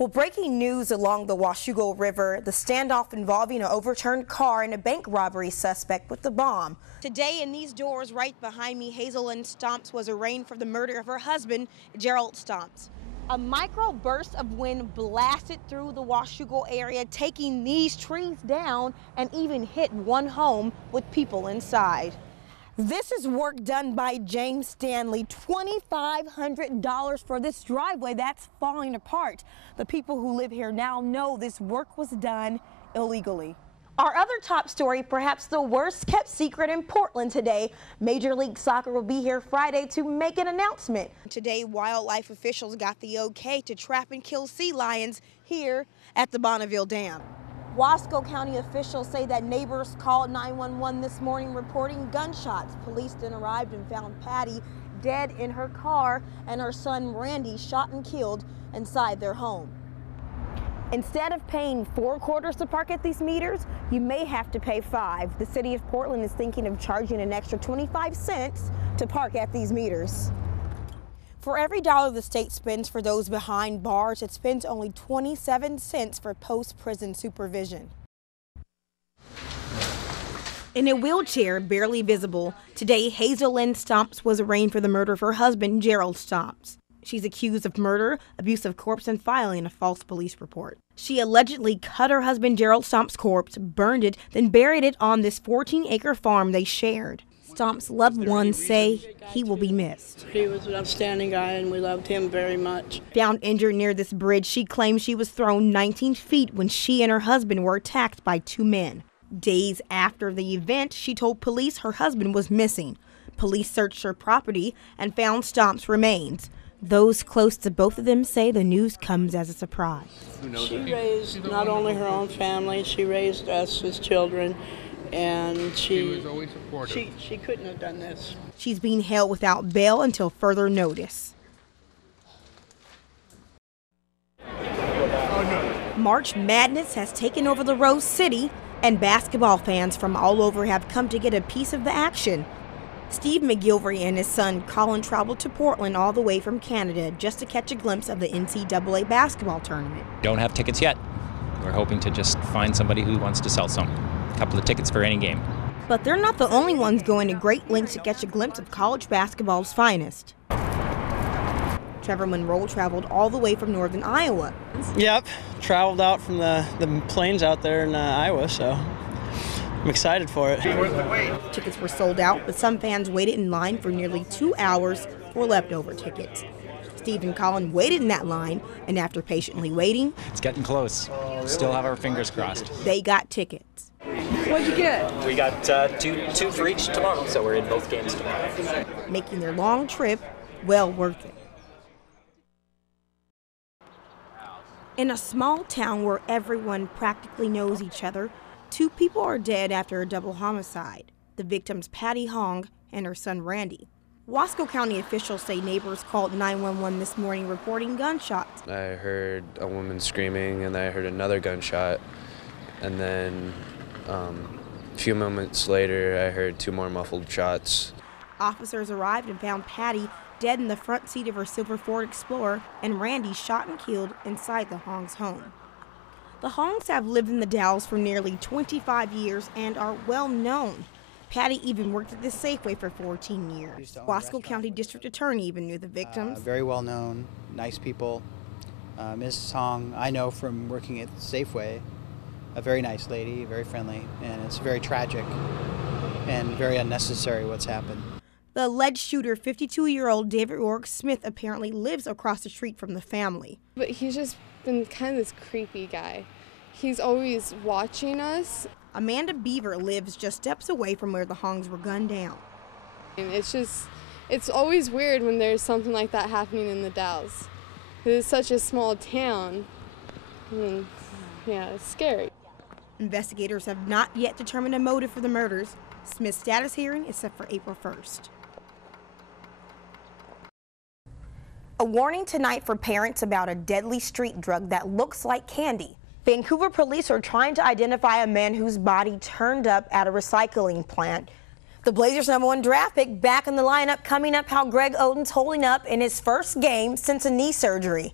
Well, breaking news along the Washougal River, the standoff involving an overturned car and a bank robbery suspect with the bomb. Today in these doors right behind me, Hazel-Lynn Stomps was arraigned for the murder of her husband, Gerald Stomps. A micro burst of wind blasted through the Washougal area, taking these trees down and even hit one home with people inside. This is work done by James Stanley. $2,500 for this driveway that's falling apart. The people who live here now know this work was done illegally. Our other top story, perhaps the worst kept secret in Portland today. Major League Soccer will be here Friday to make an announcement. Today, wildlife officials got the okay to trap and kill sea lions here at the Bonneville Dam. Wasco County officials say that neighbors called 911 this morning reporting gunshots. Police then arrived and found Patty dead in her car and her son Randy shot and killed inside their home. Instead of paying $4 to park at these meters, you may have to pay $5. The city of Portland is thinking of charging an extra 25 cents to park at these meters. For every dollar the state spends for those behind bars, it spends only 27 cents for post-prison supervision. In a wheelchair, barely visible, today Hazel-Lynn Stomps was arraigned for the murder of her husband, Gerald Stomps. She's accused of murder, abuse of corpse, and filing a false police report. She allegedly cut her husband Gerald Stomps' corpse, burned it, then buried it on this 14-acre farm they shared. Stomps' loved ones say he will be missed. He was an outstanding guy, and we loved him very much. Found injured near this bridge, she claims she was thrown 19 feet when she and her husband were attacked by two men. Days after the event, she told police her husband was missing. Police searched her property and found Stomps' remains. Those close to both of them say the news comes as a surprise. She raised not only her own family, she raised us as children. And she couldn't have done this. She's being held without bail until further notice. March Madness has taken over the Rose City, and basketball fans from all over have come to get a piece of the action. Steve McGilvery and his son Colin traveled to Portland all the way from Canada just to catch a glimpse of the NCAA basketball tournament. Don't have tickets yet. We're hoping to just find somebody who wants to sell some. Couple of tickets for any game. But they're not the only ones going to great lengths to catch a glimpse of college basketball's finest. Trevor Monroe traveled all the way from northern Iowa. Yep, traveled out from the plains out there in Iowa, so I'm excited for it. Tickets were sold out, but some fans waited in line for nearly 2 hours for leftover tickets. Steve and Colin waited in that line, and after patiently waiting, it's getting close. Still have our fingers crossed. They got tickets. What'd you get? We got two for each tomorrow, so we're in both games tomorrow. Making their long trip well worth it. In a small town where everyone practically knows each other, 2 people are dead after a double homicide. The victims Patty Hong and her son Randy. Wasco County officials say neighbors called 911 this morning reporting gunshots. I heard a woman screaming and I heard another gunshot, and then a few moments later I heard 2 more muffled shots. Officers arrived and found Patty dead in the front seat of her silver Ford Explorer and Randy shot and killed inside the Hongs' home. The Hongs have lived in the Dalles for nearly 25 years and are well known. Patty even worked at the Safeway for 14 years. Wasco County District Attorney even knew the victims. Very well known, nice people. Mrs. Hong, I know from working at Safeway, a very nice lady, very friendly, and it's very tragic and very unnecessary what's happened. The alleged shooter, 52-year-old David Rourke Smith, apparently lives across the street from the family. But he's just been kind of this creepy guy. He's always watching us. Amanda Beaver lives just steps away from where the Hongs were gunned down. And it's always weird when there's something like that happening in the Dalles. It's such a small town. And, yeah, it's scary. Investigators have not yet determined a motive for the murders. Smith's status hearing is set for April 1st. A warning tonight for parents about a deadly street drug that looks like candy. Vancouver police are trying to identify a man whose body turned up at a recycling plant. The Blazers' #1 draft pick back in the lineup. Coming up, how Greg Oden's holding up in his first game since a knee surgery.